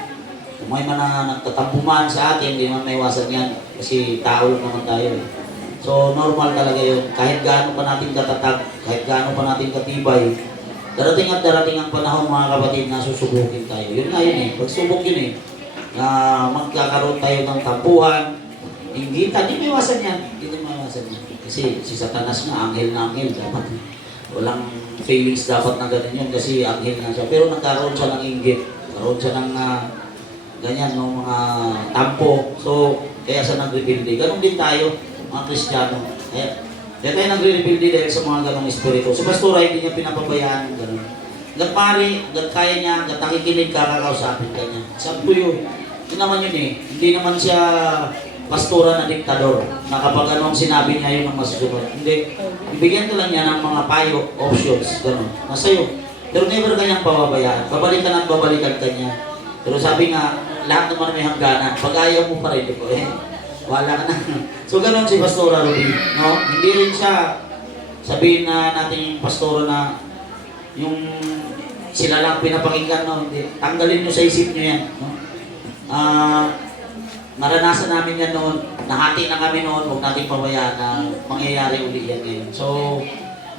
kung may nagtatampuman sa atin, hindi man may iwasan yan. Kasi tao lang naman tayo. So normal talaga yun. Kahit gaano pa natin katatag, kahit gaano pa natin katibay, darating at darating ang panahon mga kapatid na susubukin tayo. Yun nga yun eh. Pagsubok yun eh. Magkakaroon tayo ng tampuhan, inggitan. Hindi may iwasan yan. Hindi may iwasan yan. Kasi si Satanas nga, anghel na anghel. Dapat walang feelings dapat na ganun yun kasi anghel na siya. Pero nagkaroon siya ng inggit. Nagkaroon siya ng ganyan, no, mga tampo. So, kaya siya nag-rebuildi. Ganon din tayo, mga Kristiyano. Kaya tayo nagre-rebuildi dahil sa mga ganong espiritu. So, Pastora, hindi niya pinapabayaan yung ganon. Hanggat pari, hanggat kaya niya, hanggat nakikinig, kakakausapin ka niya. Sabi ko yun. Yun naman yun eh. Hindi naman siya pastora na diktador na kapag anong sinabi niya yun ang masusunod. Hindi. Ibigyan ko lang niya ng mga payo, options, gano'n. Nasa iyo. Pero never kanyang pababayaan. Babalikan at babalikan kanya. Pero sabi nga, lahat naman may hangganan. Pag ayaw mo pa rin, wala ka na. So gano'n si Pastora Ruby. No? Hindi rin siya sabihin na natin yung pastora na yung sila lang pinapakinggan. No? Hindi. Tanggalin nyo sa isip nyo yan. No? Naranasan namin yan noon, nahati na kami noon, huwag natin pabayaan na mangyayari uli yan ngayon. So,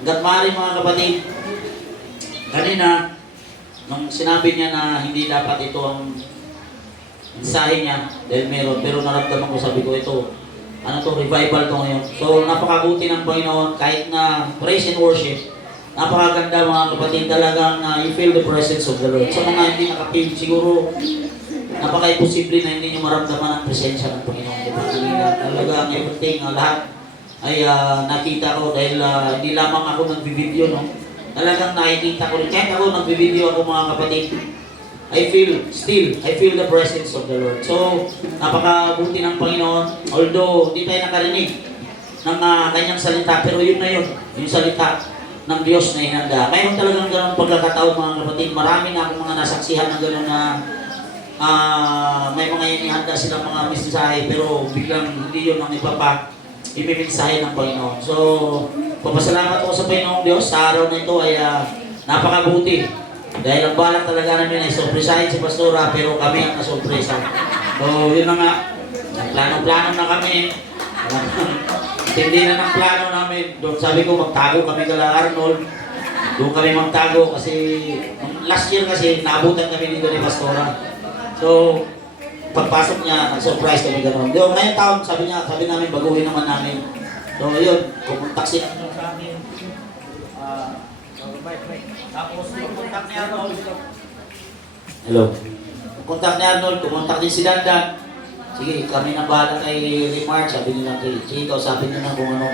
hanggat maaari mga kapatid, kanina, nung sinabi niya na hindi dapat ito ang mensahe niya, dahil meron, pero naramdaman ko, sabi ko ito, ano to, revival to ngayon. So, napakabuti ng Panginoon, kahit na praise and worship, napakaganda mga kapatid, talagang you feel the presence of the Lord. Sa mga hindi nakapil, siguro, napaka-imposible na hindi nyo maramdaman ang presensya ng Panginoon. Talaga ang everything, lahat ay nakita ko dahil hindi lamang ako nagbi-video, no? Talagang nakikita ko rin. Kahit ako nagbi-video ako mga kapatid, I feel the presence of the Lord. So, napakabuti ng Panginoon. Although, hindi tayo nakarinig ng kanyang salita, pero yun na yun. Yung salita ng Diyos na inanda. Mayroon talagang ganun pagkakataon mga kapatid. Marami na akong mga nasaksihan ng ganun na may mga inihanda silang mga mensahe pero biglang hindi yun ang imimensahe ng Panginoon. So, papasalamat ako sa Panginoong Diyos sa araw na ito ay napakabuti. Dahil ang balak talaga namin ay sorpresahin si Pastora pero kami ang nasorpresa. So, yun na nga. Plano-plano na kami. Hindi na ng plano namin. Doon sabi ko, magtago kami kala Arnold. Doon kami magtago kasi last year kasi naabutan kami dito ni Pastora. So, pagpasok niya, nag-surprise kami gano'n. Yung ngayong taon, sabi namin, baguhin naman namin. So, yun, kumontak siya sa amin. Tapos, kumontak ni Arnold. Hello. Kumontak ni Arnold, kumontak din si Dandan. Sige, kami na bahala kay Rimar. Sabi nila kay Chito, sabi nila kung ano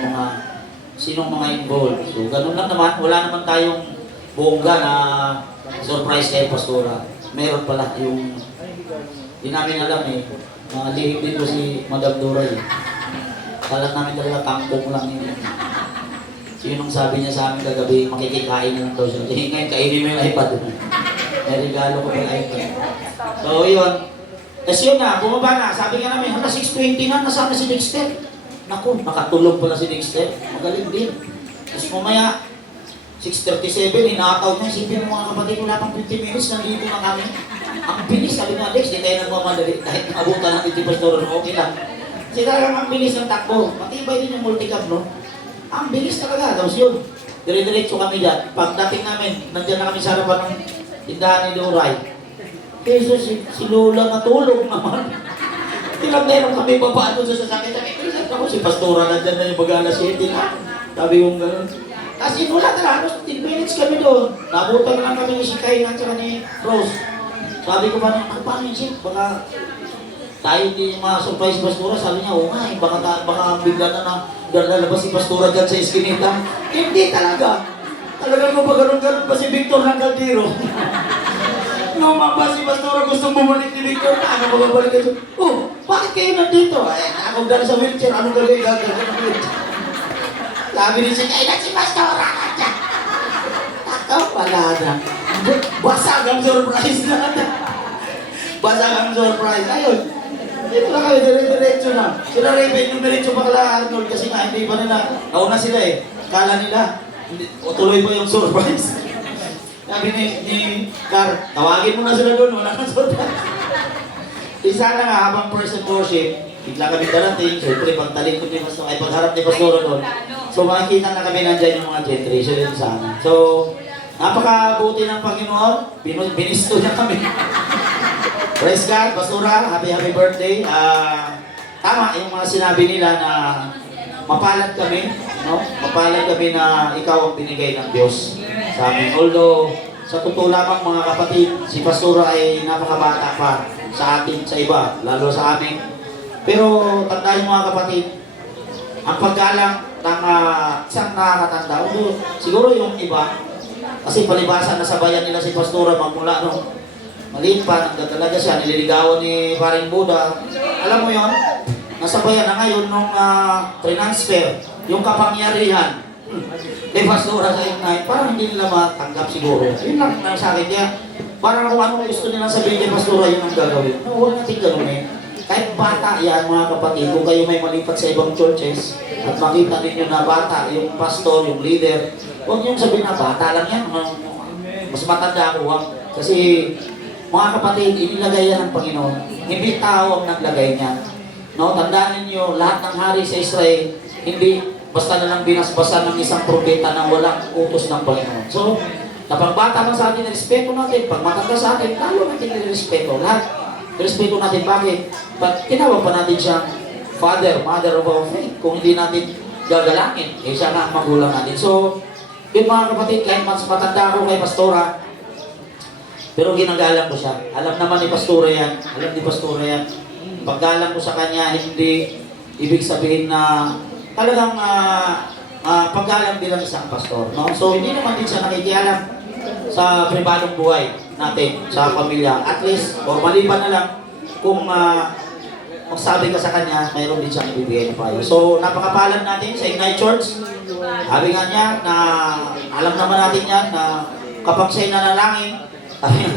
sinong mga involved. So, gano'n lang naman. Wala naman tayong bongga na surprise kay Pastora. Meron pala yung hindi namin alam eh. Lihim din ko si Madam Dora eh. Kala namin talaga tangkong lang yun. So yun ang sabi niya sa amin kagabi, makikikain na lang daw siya. Ngayon kainin mo yung iPad. May regalo ko yung iPad. So, yun. Tapos yun na, bumaba na. Sabi nga namin, 6:20 na, nasaan na si Dexter? Naku, nakatulog pala si Dexter. Magaling din. Tapos mamaya, 6:37, hinakaw niya. Isipin mo mga kapatid, wala pang 50 minutes, nandito na kami. Ang bilis, sabi nga, Dex, di tayo nagmamadali. Kahit nakabutan natin si Pastor, okay lang. Kasi talagang ang bilis ng takbo. Matibay din yung multicab, no? Ang bilis talaga. Tapos yun, dire-diretso kami dyan. Pagdating namin, nandiyan na kami sa harapan ng tindahan ni Doray. Kesa si Lola matulog naman. Ilang meron kami babaan doon sa sasakit. Ako, si Pastora nandiyan na yung mag-alas 7 na. Sabi kong gano'n. Kasi wala talaga, 10 minutes kami doon. Nabutan lang kami ni si Kay at saka ni Rose. Sabi ko pa, paano yun siya? Baka tayo hindi ma-surprise si Pastora. Sabi niya, oo nga, baka bigla na lalabas si Pastora dyan sa eskinita. Hindi talaga. Talagang kung pag-ganon-ganon pa si Victor ng Caldero. Lumabas si Pastora, gustong bumalik ni Victor. Ano babalik kayo? Oh, bakit kayo nandito? Ay, akong dala sa wheelchair. Anong gagawin? Sabi ni siya, kaya na si Pastora ka dyan. Ako, wala na. Basag ang surprise na. Basag ang surprise. Ayun. Dito na kayo, dire-diretso na. Sila Raven, yung diretso pa kala Arnold kasi nga, hindi pa nila. Nauna sila eh. Kala nila, o tuloy pa yung surprise. Sabi ni Car, tawagin mo na sila doon, wala nang surprise. Isa na nga, habang praise and worship, bigla kami darating, siyempre pagtaling ko ni Pastor, ay pagharap ni Pastor doon. So makikita na kami nandyan yung mga gentry, so yun sa amin. So, napakabuti ng Panginoon, binisto niya kami. Praise God, Pastora, happy birthday. Tama yung mga sinabi nila na mapalad kami, no? Mapalad kami na ikaw ang binigay ng Diyos sa amin. Although, sa totoo lamang mga kapatid, si Pastora ay napakabata pa sa atin, sa iba, lalo sa amin. Pero tandaan mga kapatid, ang paggalang ng isang nakakatanda, although siguro yung iba, kasi palibasa na sa bayan nila si Pastora magmula nung maliit pa, nagdadalaga siya, nililigawan ni Paring Buda. Alam mo yon, nasa bayan na ngayon nung transfer, yung kapangyarihan ni Pastora sa Ignite, parang hindi nila matanggap siguro. Yun lang sa akin niya. Parang kung ano gusto nilang sabihin kay Pastora, yun ang gagawin. No, huwag natin gano'n eh. Kahit bata yan mga kapatid, kung kayo may malipat sa ibang churches at makita ninyo na bata, yung pastor, yung leader, huwag niyong sabihin na bata lang yan. Mas matanda ako ha. Kasi mga kapatid, inilagay yan ng Panginoon. Hindi tao ang naglagay niya. No, tandaan niyo lahat ng hari sa Israel, hindi basta na lang binasbasan ng isang propeta na walang utos ng Panginoon. So, kapag bata lang sa atin, respeto natin. Pag matanda sa atin, lalo natin respeto. Lahat, respeto natin. Bakit? Pag tinawag pa natin siyang father, mother of our faith, kung hindi natin gagalangin, eh siya nga ang magulang natin. So, yun mga kapatid, kahit mas matanda ako kay Pastora, pero ginagalang ko siya. Alam naman ni Pastora yan. Alam ni Pastora yan. Paggalang ko sa kanya, hindi ibig sabihin na talagang paggalang bilang isang pastor. No? So, hindi naman din siya nakikialam sa pribadong buhay natin, sa pamilya. At least, o maliban na lang, kung sabi ka sa kanya, mayroon din siyang ibibigay na payo. So, napakapalad natin sa Ignite Church. Sabi nga niya, na alam naman natin yan, na kapag siya'y nanalangin,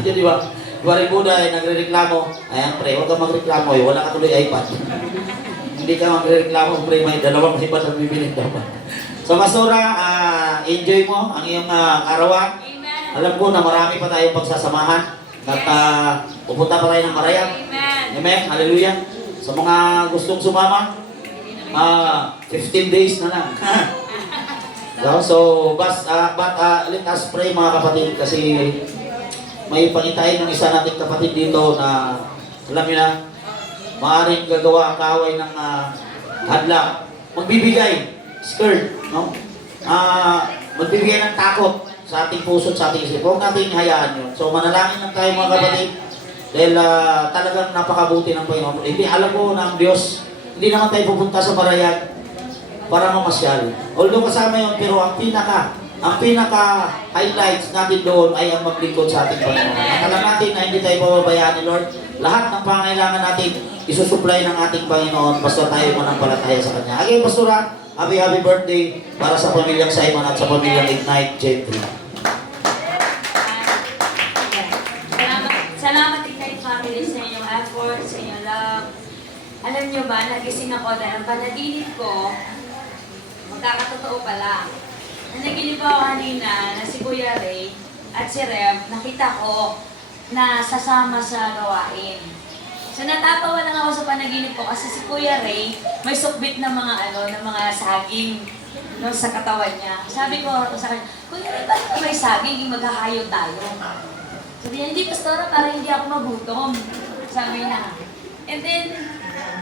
di ba? Paring Buda ay nagre-reklamo. Ayan, pre, huwag kang magreklamo eh. Wala ka tuloy iPad. Hindi ka magre-reklamo, pre, may dalawang iPad ang bibilin dapat. So, Pastora, enjoy mo ang iyong arawan. Alam ko na marami pa tayong pagsasamahan. At pupunta pa tayo ng Marayang. Amen. Hallelujah. Sa mga gustong sumama, 15 days na lang. So, but let us pray mga kapatid kasi may pangitain ng isa nating kapatid dito na alam niyo na maaaring gagawa ang kaaway ng hadlang. Magbibigay, scared, no? Magbibigay ng takot sa ating puso at sa ating isip. Huwag natin hayaan yun. So manalangin lang tayo mga kapatid dahil talagang napakabuti ng Panginoon. Hindi, alam ko na ang Diyos, hindi naman tayo pupunta sa Marayag para mamasyal. Although kasama yun, pero ang pinaka-highlights natin doon ay ang maglingkod sa ating Panginoon. At alam natin na hindi tayo pababayaan ni Lord. Lahat ng pangailangan natin, isusupply ng ating Panginoon basta tayo manampalataya sa Kanya. Again, Pastora, happy birthday para sa pamilyang Simon at sa pamilyang Ignite Gentry. effort, sa inyong love. Alam nyo ba, nagising ako dahil ang panaginip ko, magkakatotoo pala. Nanaginip ako kanina na si Kuya Ray at si Rev, nakita ko na sasama sa gawain. So natatawa lang ako sa panaginip ko kasi si Kuya Ray may sukbit na mga saging no, sa katawan niya. Sabi ko sa kanya, Kuya Ray, bakit may saging? Maghahayo tayo. Sabi niya, hindi pastora, para hindi ako magutom. Sabi niya. And then,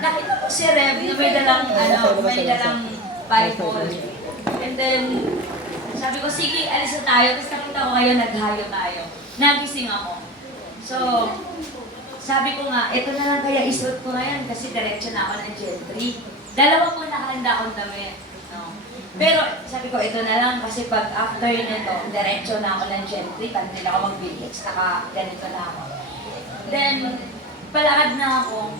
nakita ko si Rev na may dalang Bible. And then, sabi ko, sige, alis na tayo. Tapos nakita ko kayo, naghayo tayo. Nagising ako. So, sabi ko nga, ito na lang kaya isuot ko ngayon kasi diretso na ako ng gentry. Dalawa po nakahanda akong damit. No? Pero sabi ko, ito na lang kasi pag after nito, diretso na ako ng gentry, pag nila ako mag-BX, ganito na ako. Then, palakad na ako.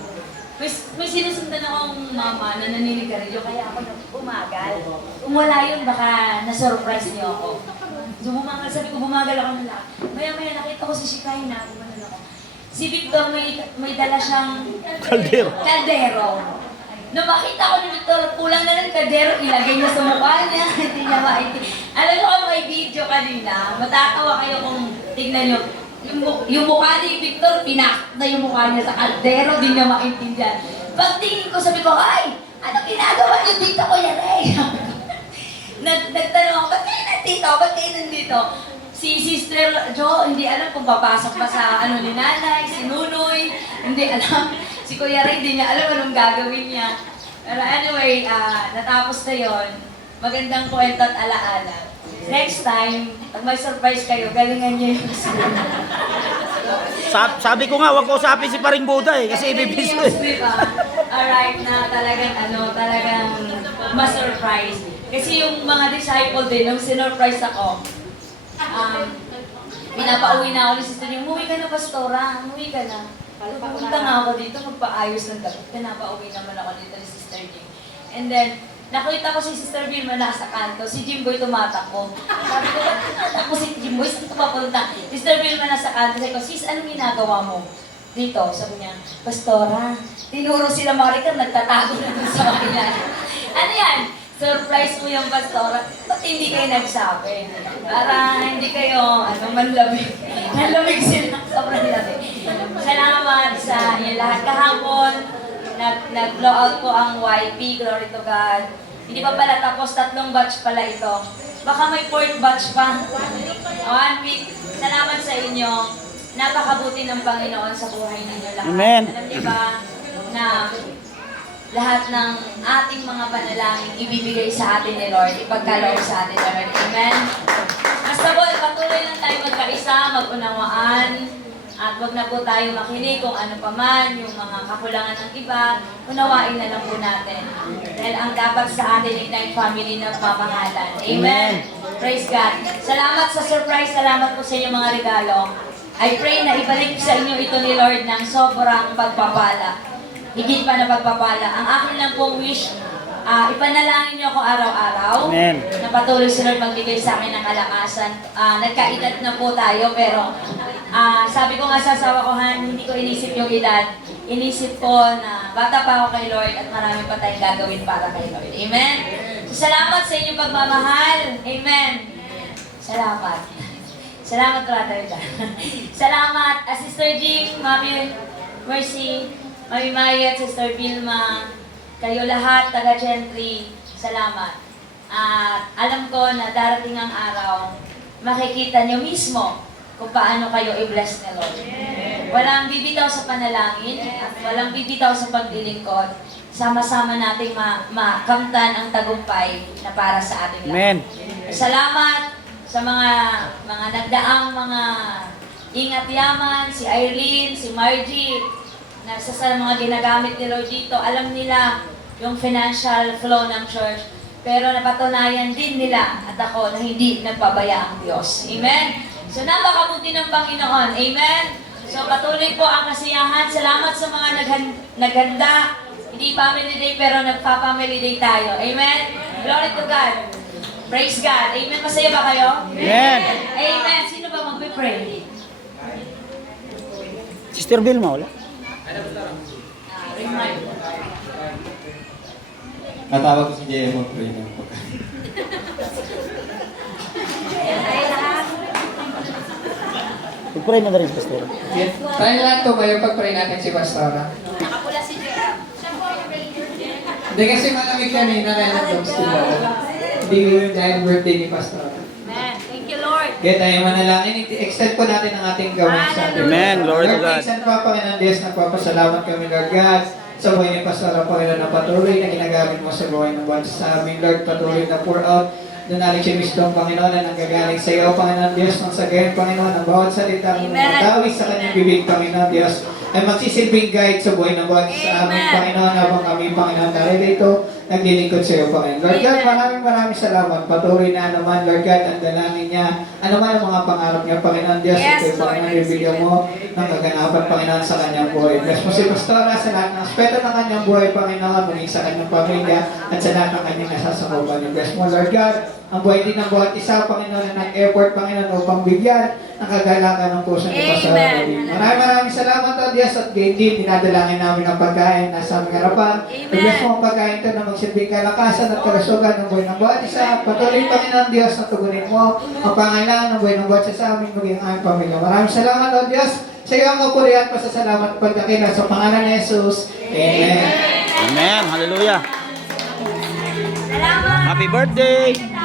May sinusundan akong mama na naninigarilyo, kaya ako umagal. Kung wala yun, baka na-surprise niyo ako. So bumagal, sabi ko, bumagal ako na lang. Maya-maya nakita ko si Shikay na, bumagal ako. Si Victor may dala siyang kaldero. Nung makita ko ni Victor, kulang na lang kaldero, ilagay niya sa mukha niya, hindi niya maintindihan. Alam ko may video kanina, matatawa kayo kung tignan niyo. Yung mukha ni Victor, pinak na yung mukha niya sa kaldero, di niya maintindihan. Pagtingin ko, sabi ko, ay, ano ginagawa niyo dito, Kuya Ray? Nagtanong ako, ba't kayo nandito? Ba't kayo nandito? Si Sister Jo, hindi alam kung papasok pa sa ni nanay, si Nunoy, hindi alam. Si Kuya Ray, hindi niya alam anong gagawin niya. Pero anyway, natapos na yon. Magandang kwento at alaala. Next time, pag may surprise kayo, galingan niyo yung Sabi ko nga, wag ko usapin si Paring Buda kasi ibibis ko Alright, na talagang ma-surprise. Kasi yung mga disciple din, nung sinurprise ako, pinapauwi na ako ni Sister Jing, umuwi ka na, Pastora, umuwi ka na. Pupunta nga ako dito, magpaayos ng damit. Pinapauwi naman ako dito ni Sister Jing. And then, nakita ko si Sister Vilma nasa kanto, si Jimboy tumatakbo. Sabi ko, ba't tumatakbo si Jimboy? Saan ito papunta? Sister Vilma nasa kanto, sabi ko, sis, anong ginagawa mo dito? Sabi niya, Pastora, tinuro sila Marika, nagtatago na dun sa kanila. Ano yan? Surprise mo yung Pastora. Ba't hindi kayo nagsabi? Para hindi kayo, manlamig. Nanlamig sila. Sobrang nilamig. Salamat sa inyo lahat. Kahapon, nag-blow out po ang YP, glory to God. Hindi pa pala tapos, 3 batch pala ito. Baka may 4th batch pa. 1 week. Salamat sa inyo. Napakabuti ng Panginoon sa buhay ninyo lahat. Amen. Alam niyo ba na lahat ng ating mga panalangin ibibigay sa atin ni Lord, ipagkaloob sa atin, Lord. Amen? Basta po, patuloy lang tayo magkaisa, mag-unawaan, at wag na po tayo makinig kung ano pa man, yung mga kakulangan ng iba, unawain na lang po natin. Dahil ang dapat sa atin ay tayong family ng pamahalan. Amen? Praise God. Salamat sa surprise, salamat po sa inyong mga regalo. I pray na ibalik sa inyo ito ni Lord ng sobrang pagpapala. Higit pa na pagpapala. Ang akin lang pong wish, ipanalangin niyo ako araw-araw. Amen. Na patuloy si Lord magbigay sa akin ng kalakasan. Nagkaedad na po tayo, pero sabi ko nga sa asawa ko, hindi ko inisip yung edad. Inisip ko na bata pa ako kay Lord at marami pa tayong gagawin para kay Lord. Amen? So, salamat sa inyong pagmamahal. Amen. Salamat. Salamat, Brother Dan. Salamat, Sister Jing, Mami Mercy, Mami Maya at Sister Vilma, kayo lahat, taga-Gentry, salamat. At alam ko na darating ang araw, makikita nyo mismo kung paano kayo i-bless ni Lord. Walang bibitaw sa panalangin at walang bibitaw sa paglilingkod. Sama-sama nating makamtan ang tagumpay na para sa ating lahat. Amen. Salamat sa mga nagdaang mga ingat yaman, si Irene, si Margie, na sa mga ginagamit ni Lord dito, alam nila yung financial flow ng church. Pero napatunayan din nila at ako na hindi nagpabaya ang Diyos. Amen? So napakabuti ng Panginoon. Amen? So patuloy po ang kasiyahan. Salamat sa mga naghanda. Hindi family day pero nagpa-family day tayo. Amen? Glory to God. Praise God. Amen? Masaya ba kayo? Amen. Amen. Sino ba magpe-pray? Sister Vilma, wala? Natawag ko si JM mag-pray ng Pag-pray mo na rin, Pastor. Tayo lang tumayo pag-pray natin si Pastora. Nakapula si JM. Hindi kasi malamig kanina na nag-dogs sila. Hindi yung dahil birthday ni Pastora. Amen. Thank you, Lord. Kaya tayo manalangin, extend po natin ang ating gawin sa atin. Amen. Glory to Lord, God. minsan pa, Panginoon Diyos, nagpapasalamat kami, Lord God, sa buhay ni Pastora, Panginoon, na patuloy na ginagamit mo sa buhay ng bawat sa amin, Lord, patuloy na pour out na knowledge and wisdom, Panginoon, na nanggagaling sa iyo, Panginoon Diyos, nang sa gayon, Panginoon, ang bawat salita mo matawi sa kanyang bibig, Panginoon Diyos, ay magsisilbing guide sa buhay ng bawat sa amin, Panginoon, habang kami, Panginoon, naririto, naglilingkod sa iyo, Panginoon. Lord God, maraming salamat. Patuloy na naman, Lord God, ang dalangin niya. Ano man ang mga pangarap niya, Panginoon Diyos, ito'y Panginoon, bibigyan mo ng kaganapan, Panginoon, sa kanyang buhay. Bless mo si Pastora sa lahat ng aspeto ng kanyang buhay, Panginoon, maging sa kanyang pamilya, at sa lahat ng kanyang nasasakupan. Bless mo, Lord God, ang buhay din ng bawat isa, Panginoon, na nag-effort, Panginoon, upang bigyan ng kagalakan ng puso ni Pastora. Maraming salamat, O Diyos, at gayon din, dinadalangin namin ang pagkain na sa aming harapan. Bless mo ang pagkain ito na magsilbing kalakasan at kalusugan ng buhay ng bawat isa. Patuloy, Panginoon Diyos, na tugunin mo ang pangailangan ng buhay ng bawat isa sa amin, maging ang aming pamilya. Maraming salamat, O Diyos, sa iyo ang kapuri at pasasalamat at pagkakila sa pangalan ni Jesus. Amen. Amen. Hallelujah. Salamat. Happy birthday!